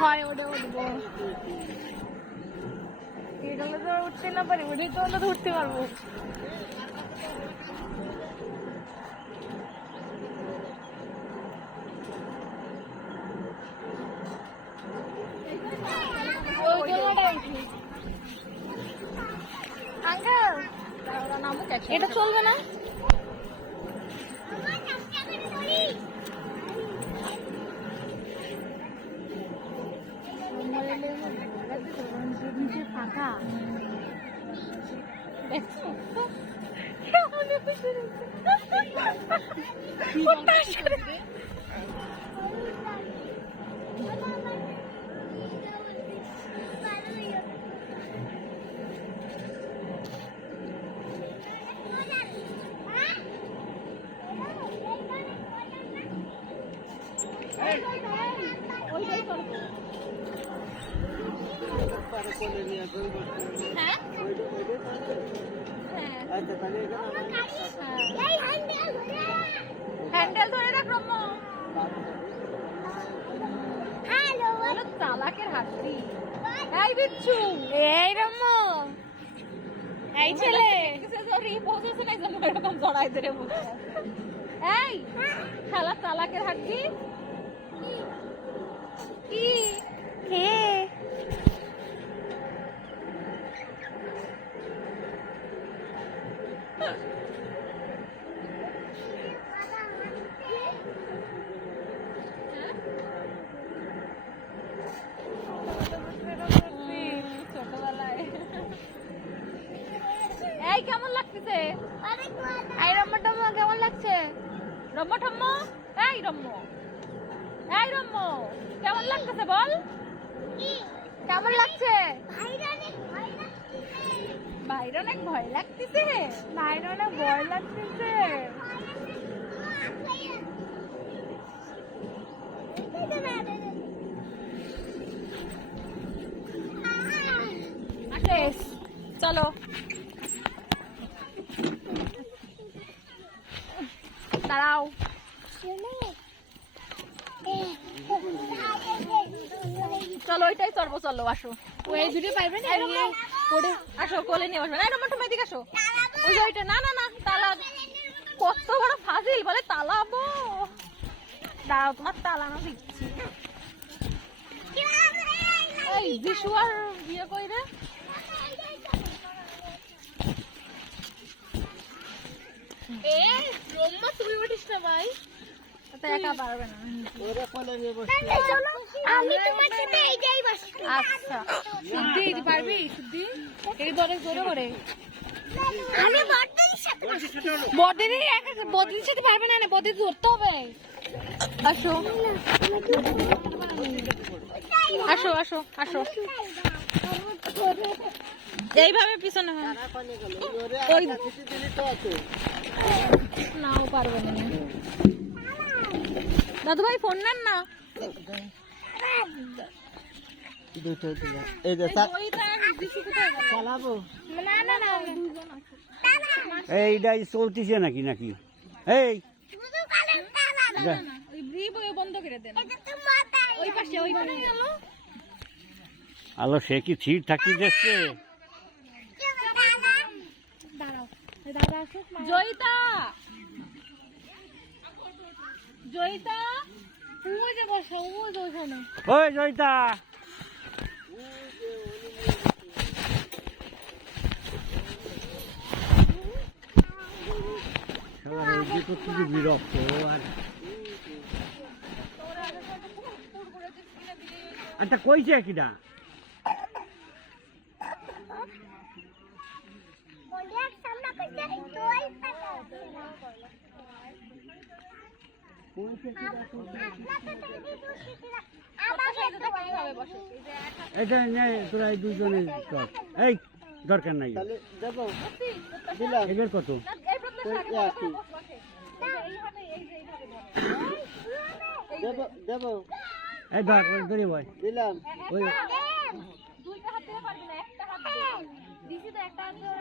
হয় ওটা উঠবো, এটা তো উঠতে না পারি, ওটাই তো আমরা উঠতে পারবো। এটা চলবে না। ফাঁকা হ্যান্ডেল ধরে রাখ রম্য। চালাকের হাতি। এই বিচ্ছু, এই রম্য, এই ছেলে এরকম জড়াই ধরে বসে আছে। এই খেলা চালাকের হাতি কি কে? ছোটবেলায় এই কেমন লাগতেছে? এই রম্মা টম্মা কেমন লাগছে? রম্মা টম্মা, এই রম্ম, এই রম্ম কেমন লাগতেছে বল? কেমন লাগছে? বাইরে অনেক ভয় লাগতেছে। বাইরে অনেক ভয় লাগতেছে। চলো দাঁড়াও, চলো ওইটাই চলবো। চলো আসো, ওই দুটো পারবে না, আসো কোলে নিয়ে বসবে। না তোমার দিকে আসো। ওই ওইটা না না না, তালা কত বড় ফাজিল, বলে তালাবো। দাঁড়াও তোমার তালানো দিচ্ছি। এই বিশু আর বিয়ে কইরে তুমি উঠিস না ভাই, একা পারবে না। আমি তোমার সাথে এইটাই বসি। আচ্ছা সিদ্ধি পারবি? সিদ্ধি এই ধরে জোরে করে। আমি বড়দির সাথে বসি। বড়দির সাথে পারবে না, বড়দির ধরতে হবে। আসো আসো আসো আসো, এইভাবে পিছনে নাও পারবে না। দাদু ভাই ফোন নেন না। এইটাই চলতেছে নাকি নাকি? এই বন্ধ করে দেন। ওই পাশে ওইখানে গেল। আলো সে কি ছিট থাকি যাচ্ছে? জয়িতা, জয়িতা ওই যে বসো, ওই যে ওখানে। ওই জয়িতা, বিরক্ত। আচ্ছা কইছে কিনা? এটা নেই তোরা এই দুজনে কর। এই দরকার নাই। এদের কত? এই ধর ধরে ভাই দিলাম। ওই দুইটা হাত দিয়ে পারবি না, একটা হাত দিয়ে দিছি তো, একটা হাত দিয়ে